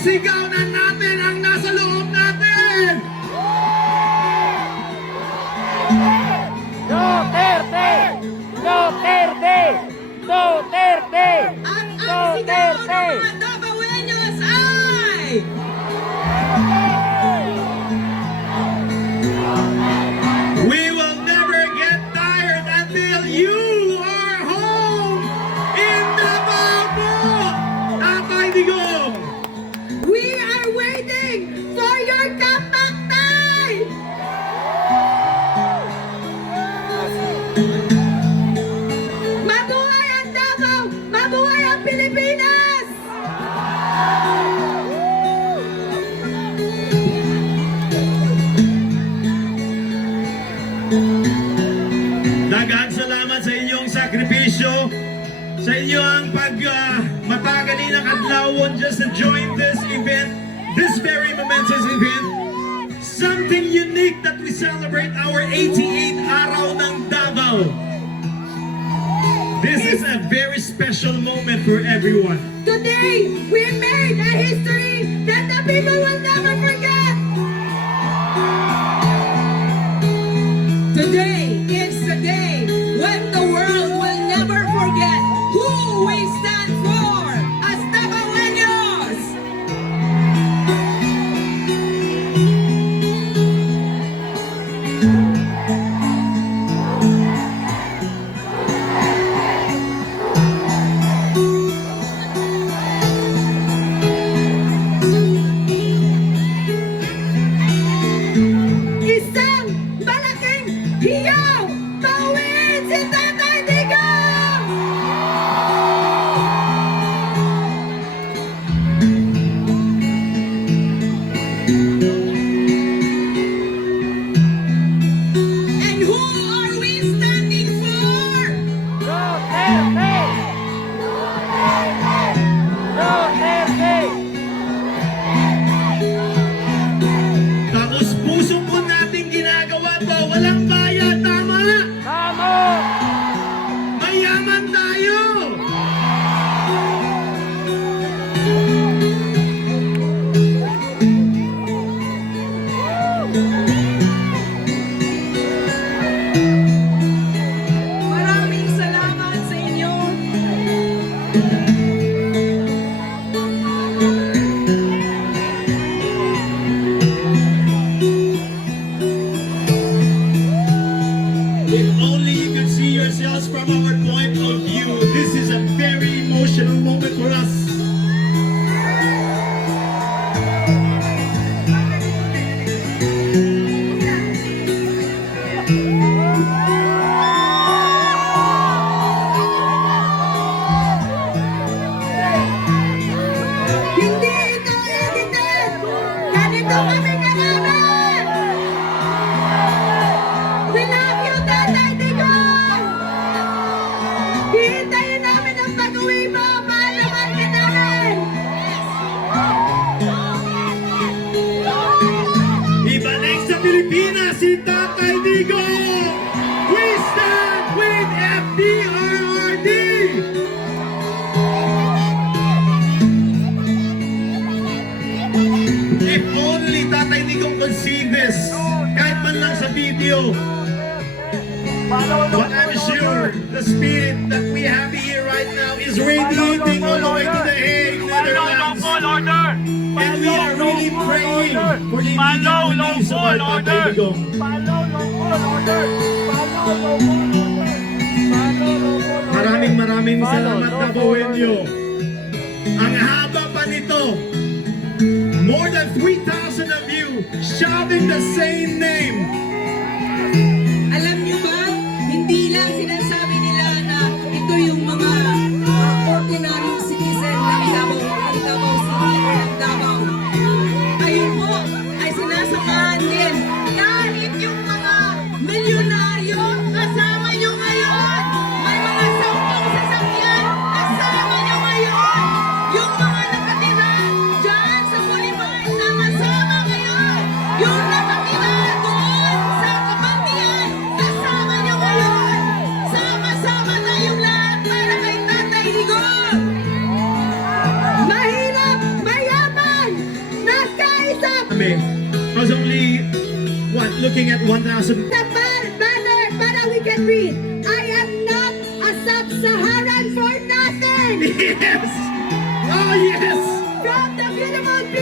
sigaw na Mabuhay ang Davao! Mabuhay ang Pilipinas! Daghang salamat sa inyong sakripisyo, sa inyong pag ah, uh, matagalinang adlawon just to join this event, this very momentous event something unique that we celebrate our 88 araw ng dahil. This is a very special moment for everyone. Today, we made a history that the people will never forget. Today Mayaman tayo! Maraming video, but I'm sure the spirit that we have here right now is radiating all the way to the Hague, Netherlands. And we are really praying for the immediate release of our Tatay. Maraming maraming salamat na Boenyo. Ang haba pa nito. More than 3,000 of you shouting the same name. looking at 1,000. The banner, para we can read, I am not a sub-Saharan for nothing. Yes. Oh, yes. From the beautiful people.